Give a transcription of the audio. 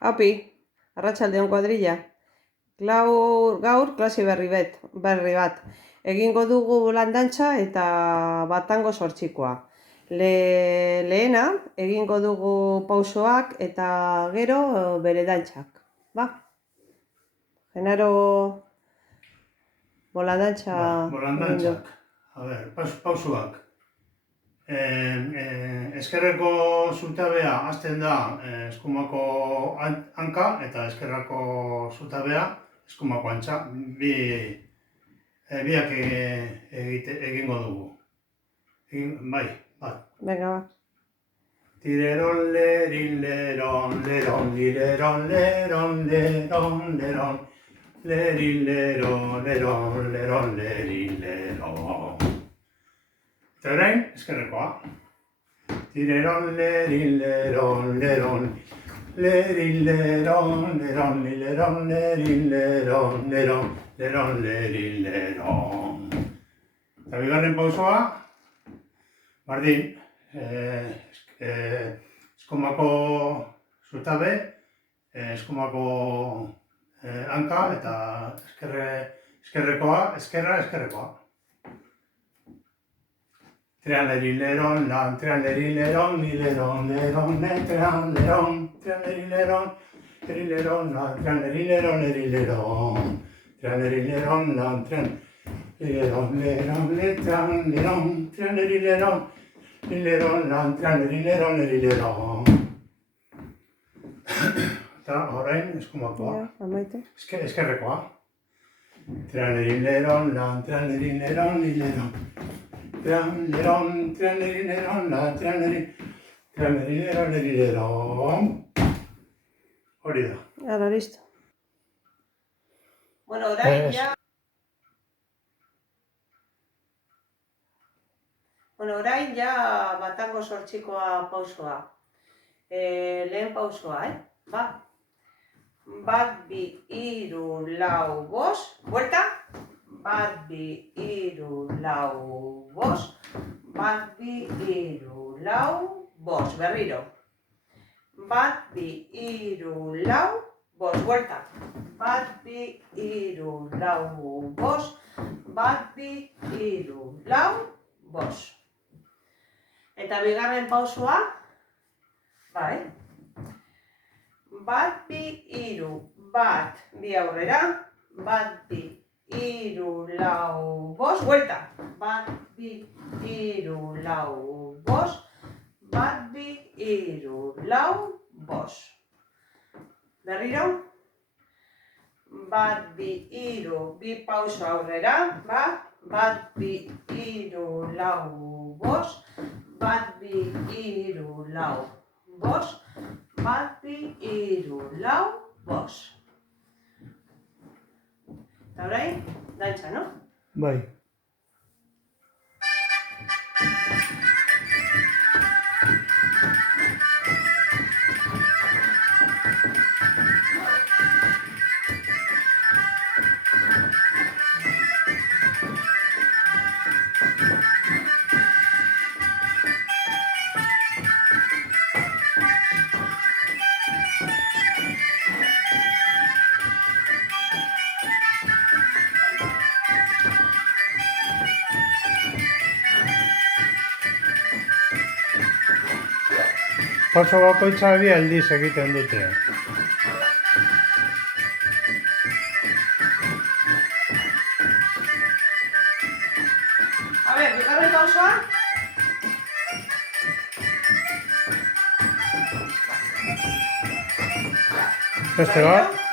Api, arratsaldeon kuadrilla. Gaur klase berri bat. Egingo dugu landantza eta batango zortzikoa. Lehena egingo dugu pausoak eta gero bere dantzak. Ba? Genaro bolandantza. Bolandantzak. A ber, pausoak. Eskerreko zutabea hasten da eskumako hanka eta eskerrako zutabea eskumako antza. Biak egingo dugu. Bai, bat. Venga, ba. Tireron, lerin, leron, leron, lireron, leron, leron, leron, lerin, leron, leron, leron, lerin, leron. Eta orain, eskerrekoa. Tireron, lerin, leron, leron, lerin, leron, leron, lireron, lerin, leron, leron, leron, lerin, leron. Eta bigarren pausoa, bardin, eskumako zutabe, eskumako hanka eta eskerrekoa. Trianlerileron, lan, trianlerileron, lileron, leron, trianleron, trianlerileron, trianleron, lan, trianlerileron, lerileron, trianlerileron, lan, trianlerileron, leron, trianleron, trianlerileron, lileron, lan, trianlerileron, lerileron. Eta orain eskumakoa. Eskerrekoa. Trianlerileron, lan, trianlerileron, lileron. Trianleron, trianlerileron, la trianlerileron, lerileron. Hori da. Ara, listo. Bueno, orain ja batango zortzikoa pausoa. Lehen pausoa, Ba. Bat, bi, hiru, lau, bost. Buelta. Bat, bi, hiru, lau, bost. Bat, bi, hiru, lau, bost. Berriro. Bat, bi, hiru, lau, bost. Buelta. Bat, bi, hiru, lau, bost. Bat, bi, hiru, lau, bost. Eta bigarren pausoa, bai. Bat, bi, hiru, bat, bi aurrera. Bat, bi, hiru, lau, bost, buelta. Bat, bi, hiru, lau, bost. Bat, bi, hiru, lau, bost. Berriro. Bat, bi, hiru, bi pauso aurrera. Bat, bi, hiru, lau, bost. Bat, bi, hiru, lau, bost. Bat, bi, hiru, lau, bost. Eta orain, dantza, no? Bai. Pauso bakoitza bi aldiz egiten dute. A ver, bigarren pausoa. Beste bat.